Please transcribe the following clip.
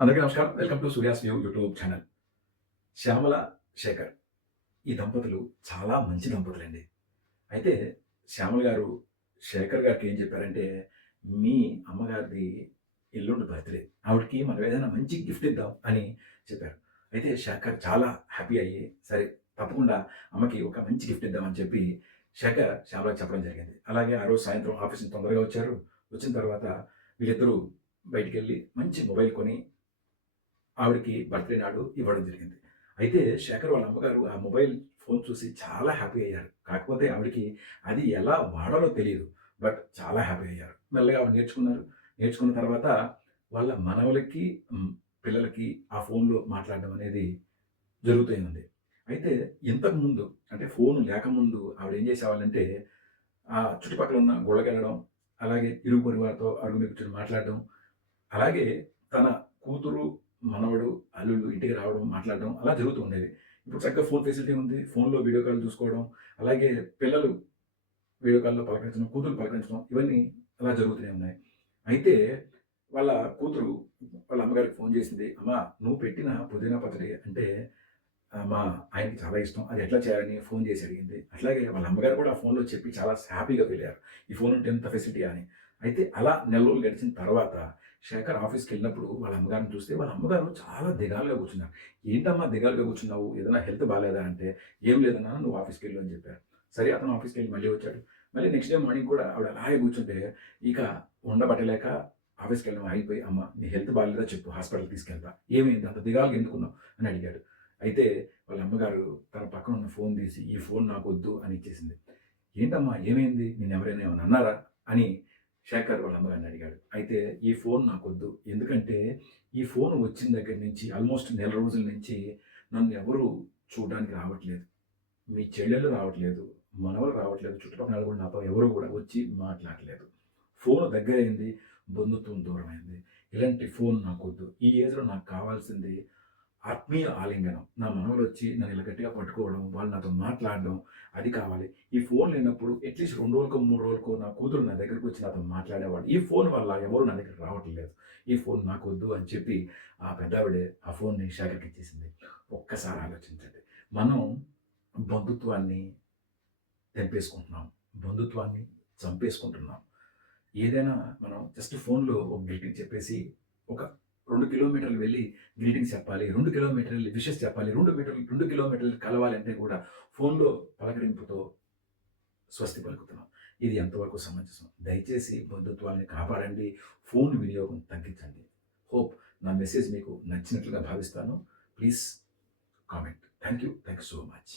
అందరికీ నమస్కారం. Welcome to Surya's view YouTube channel. Shyamala, Shekhar ఈ దంపతులు చాలా మంచి దంపతులండి. అయితే శ్యామల గారు శేఖర్ గారికి ఏం చెప్పారంటే, "మీ అమ్మగారిది ఎల్లుండి బర్త్‌డే. ఆవిడకి మనం ఏదైనా మంచి గిఫ్ట్ ఇద్దాం" అని చెప్పారు. అయితే శేఖర్ చాలా హ్యాపీ అయ్యి, సరే తప్పకుండా అమ్మకి ఒక మంచి గిఫ్ట్ ఇద్దాం అని చెప్పి శేఖర్ శ్యామలకి చెప్పడం జరిగింది. అలాగే ఆ రోజు సాయంత్రం ఆఫీస్ నుంచి తొందరగా వచ్చారు. వచ్చిన తర్వాత వీళ్ళిద్దరూ బయటికెళ్ళి మంచి మొబైల్ కొని ఆవిడకి బర్త్‌డే నాడు ఇవ్వడం జరిగింది. అయితే శేఖర్ వాళ్ళ అమ్మగారు ఆ మొబైల్ ఫోన్ చూసి చాలా హ్యాపీ అయ్యారు. కాకపోతే ఆవిడకి అది ఎలా వాడాలో తెలీదు. బట్ చాలా హ్యాపీ అయ్యారు. మెల్లగా ఆవిడ నేర్చుకున్నారు. నేర్చుకున్న తర్వాత వాళ్ళ మనవలకి, పిల్లలకి ఆ ఫోన్‌లో మాట్లాడడం అనేది జరుగుతూ ఉంది. అయితే ఇంతకుముందు అంటే ఫోను లేకముందు ఆవిడ ఏం చేసేవాళ్ళంటే చుట్టుపక్కల ఉన్న గుళ్ళకెళ్ళడం, అలాగే ఇరుగు పొరుగు వారితో అరుగు మీద కూర్చొని మాట్లాడడం, అలాగే తన కూతురు, మనవడు, అల్లుళ్ళు ఇంటికి రావడం, మాట్లాడడం అలా జరుగుతూ ఉండేది. ఇప్పుడు చక్కగా ఫోన్ ఫెసిలిటీ ఉంది. ఫోన్‌లో వీడియో కాల్ చూసుకోవడం, అలాగే పిల్లలు వీడియో కాల్‌లో పలకరించడం, కూతురు పలకరించడం ఇవన్నీ అలా జరుగుతూనే ఉన్నాయి. అయితే వాళ్ళ కూతురు వాళ్ళ అమ్మగారికి ఫోన్ చేసింది. "అమ్మా నువ్వు పెట్టిన పుదీనా పచ్చడి అంటే మా ఆయనకి చాలా ఇష్టం. అది ఎట్లా చేయాలని" ఫోన్ చేసి అడిగింది. అట్లాగే వాళ్ళ అమ్మగారు కూడా ఆ ఫోన్‌లో చెప్పి చాలా హ్యాపీగా ఫీల్ అయ్యారు. ఈ ఫోన్ ఉంటే ఎంత ఫెసిలిటీయా అని. అయితే అలా నెల రోజులు గడిచిన తర్వాత శేఖర్ ఆఫీస్‌కెళ్ళినప్పుడు వాళ్ళ అమ్మగారిని చూస్తే వాళ్ళ అమ్మగారు చాలా దిగాలుగా కూర్చున్నారు. "ఏంటమ్మా దిగాలుగా కూర్చున్నావు? ఏదైనా హెల్త్ బాలేదా?" అంటే, "ఏం లేదు నాన్న నువ్వు ఆఫీస్‌కెళ్ళు" అని చెప్పారు. సరే అతను ఆఫీస్‌కెళ్ళి మళ్ళీ వచ్చాడు. మళ్ళీ నెక్స్ట్ డే మార్నింగ్ కూడా ఆవిడ అలాగే కూర్చుంటే ఇక ఉండబట్టలేక ఆఫీస్‌కెళ్ళడం ఆగిపోయి, "అమ్మ నీ హెల్త్ బాలేదా చెప్పు హాస్పిటల్‌కి తీసుకెళ్తా. ఏమైంది అంత దిగాలుగా ఎందుకున్నావు?" అని అడిగాడు. అయితే వాళ్ళ అమ్మగారు తన పక్కన ఉన్న ఫోన్ తీసి, "ఈ ఫోన్ నాకొద్దు" అని ఇచ్చేసింది. "ఏంటమ్మా ఏమైంది? నిన్నెవరైనా ఏమన్నా అన్నారా?" అని శేఖర్ వాళ్ళ అమ్మగారిని అడిగాడు. అయితే "ఈ ఫోన్ నాకొద్దు. ఎందుకంటే ఈ ఫోన్ వచ్చిన దగ్గర నుంచి ఆల్మోస్ట్ నెల రోజుల నుంచి నన్నెవరు చూడడానికి రావట్లేదు. మీ చెల్లెలు రావట్లేదు, మనవలు రావట్లేదు, చుట్టుపక్కల వాళ్ళు కూడా నాతో ఎవరు కూడా వచ్చి మాట్లాడట్లేదు. ఫోను దగ్గరైంది, బంధుత్వం దూరమైంది. ఇలాంటి ఫోన్ నాకొద్దు. ఈ ఏజ్‌లో నాకు కావాల్సింది ఆత్మీయ ఆలింగనం. నా మనవలొచ్చి నన్ను ఇలా గట్టిగా పట్టుకోవడం, వాళ్ళు నాతో మాట్లాడడం అది కావాలి. ఈ ఫోన్ లేనప్పుడు అట్‌లీస్ట్ 2 రోజులకో, 3 రోజులకో నా కూతురు నా దగ్గరకొచ్చి నాతో మాట్లాడేవాళ్ళు. ఈ ఫోన్ వల్ల ఎవరు నా దగ్గరికి రావట్లేదు. ఈ ఫోన్ నాకొద్దు" అని చెప్పి ఆ పెద్దావిడ ఆ ఫోన్‌ని శేఖర్‌కిచ్చేసింది. ఒక్కసారి ఆలోచించండి. మనం బంధుత్వాన్ని తెంపేసుకుంటున్నాం. బంధుత్వాన్ని చంపేసుకుంటున్నాం. ఏదైనా మనం జస్ట్ ఫోన్‌లో ఒక గ్రీటింగ్ చెప్పేసి, ఒక 2 కిలోమీటర్లు వెళ్ళి గ్రీటింగ్స్ చెప్పాలి. 2 కిలోమీటర్లు విషెస్ చెప్పాలి. 2 కిలోమీటర్లు కలవాలంటే కూడా ఫోన్‌లో పలకరింపుతో స్వస్తి పలుకుతున్నాం. ఇది ఎంతవరకు సమంజసం? దయచేసి బంధుత్వాన్ని కాపాడండి. ఫోన్ వినియోగం తగ్గించండి. హోప్ నా మెసేజ్ మీకు నచ్చినట్లుగా భావిస్తాను. Please comment. Thank you. Thank you so much.